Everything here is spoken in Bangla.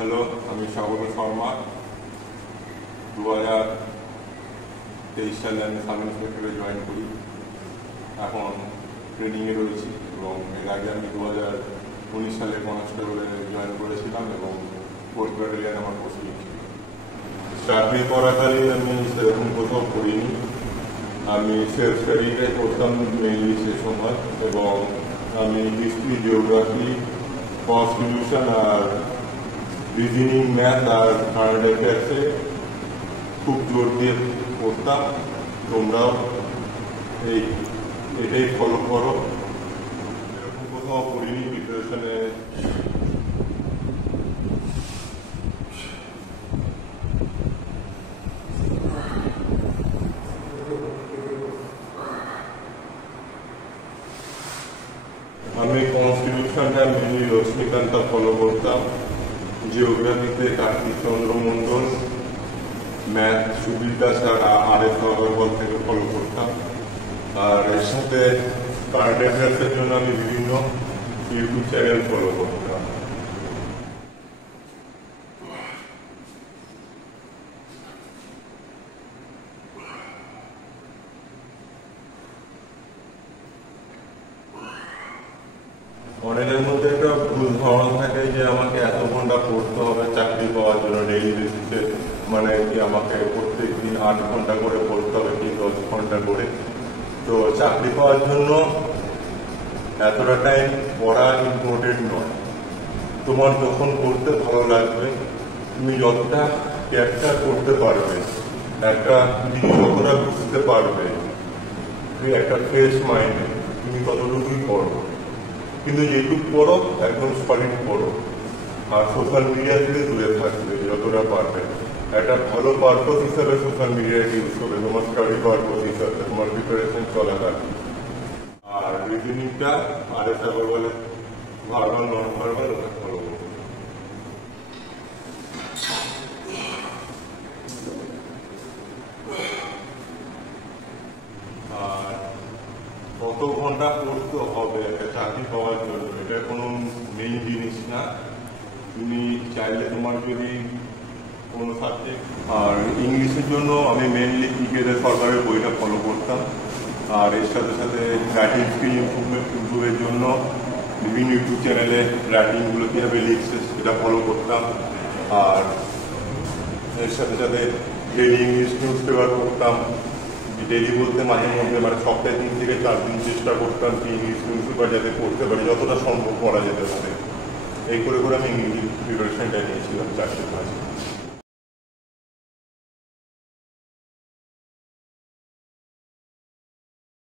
হ্যালো, আমি স্বাগত শর্মা। 2023 সালে আমি সাব ইন্সপেক্টরে জয়েন করি। এখন ট্রেনিংয়ে রয়েছি এবং এর আগে আমি 2019 সালে কনস্টেবলে জয়েন করেছিলাম এবং ফোর্থ ব্যাটালিয়ন আমার পোস্টিং ছিল। চাকরি করাকালীন আমি সেরকম কোথাও করিনি। আমি সেলফ স্টাডিতে করতাম মেইনলি সে সময়, এবং আমি হিস্ট্রি, জিওগ্রাফি, কনস্টিটিউশন আর রিজনিং, ম্যাথ আর কারেন্ট অ্যাফেয়ার্সে খুব জোর দিয়ে পড়তাম। তোমরাও এটাই ফলো করো। এরকম কোথাও পড়িনি প্রিপারেশনে। আমি কনস্টিটিউশনটা মেনলি রশ্মিকান্তা ফলো করতাম, জিওগ্রাফিতে কার্তিক চন্দ্র মন্ডল, ম্যাথ সুবিধা ছাড়া RS আগরওয়াল থেকে ফলো করতাম। আর এর সাথে কারেন্ট অ্যাফেয়ার্সের জন্য আমি বিভিন্ন ইউটিউব চ্যানেল ফলো করতাম। অনেকের মধ্যে একটা ভুল ধারণা থাকে যে আমাকে এত ঘন্টা পড়তে হবে চাকরি পাওয়ার জন্য ডেইলি বেসিসে, মানে কি আমাকে প্রত্যেক দিন 8 ঘন্টা করে পড়তে হবে কি 10 ঘন্টা করে। তো চাকরি পাওয়ার জন্য এতটা টাইম পড়া ইম্পর্টেন্ট নয়। তোমার যখন পড়তে ভালো লাগবে, তুমি যতটা ক্যাপচার করতে পারবে, একটা বিষয় যতটা বুঝতে পারবে, তুমি একটা ফ্রেশ মাইন্ডে তুমি ততটুকুই পড়ো। কিন্তু যেটুকু পড়ো একদম সলিড পড়ো, আর সোশ্যাল মিডিয়া থেকে দূরে থাকবে যতটা পারবে। একটা ভালো পারপোজ হিসাবে সোশ্যাল মিডিয়াকে ইউজ করবে, তোমার স্টাডি পারপোজ হিসাবে, তোমার প্রিপারেশন চলাকালীন। আর রিজনিংটা RS আগরওয়ালে ভার্বাল নন ভার্বাল ওটা ফলো করবে। আর কত ঘন্টা পড়তে হবে একটা চাকরি পাওয়ার জন্য, এটা কোনো মেইন জিনিস না। তুমি চাইলে তোমার যদি কোনো সাবজেক্ট, আর ইংলিশের জন্য আমি মেইনলি পিকেদের সরকারের বইটা ফলো করতাম। আর এর সাথে সাথে রাইটিং স্কিল ইমপ্রুভের জন্য বিভিন্ন ইউটিউব চ্যানেলে রাইটিংগুলো কীভাবে লিখছে সেটা ফলো করতাম। আর এর সাথে সাথে ডেইলি ইংলিশ নিউজ পেপার পড়তাম। ডেইলি বলতে মাঝে মধ্যে, মানে সপ্তাহে 3 থেকে 4 দিন চেষ্টা করতাম কি ইংলিশ নিউজ পেপার যাতে পড়তে পারি, যতটা সম্ভব পড়া যেতে পারে। এই করে করে আমি ইংলিশ প্রিপারেশনটা নিয়েছিলাম চাকরির কাজে।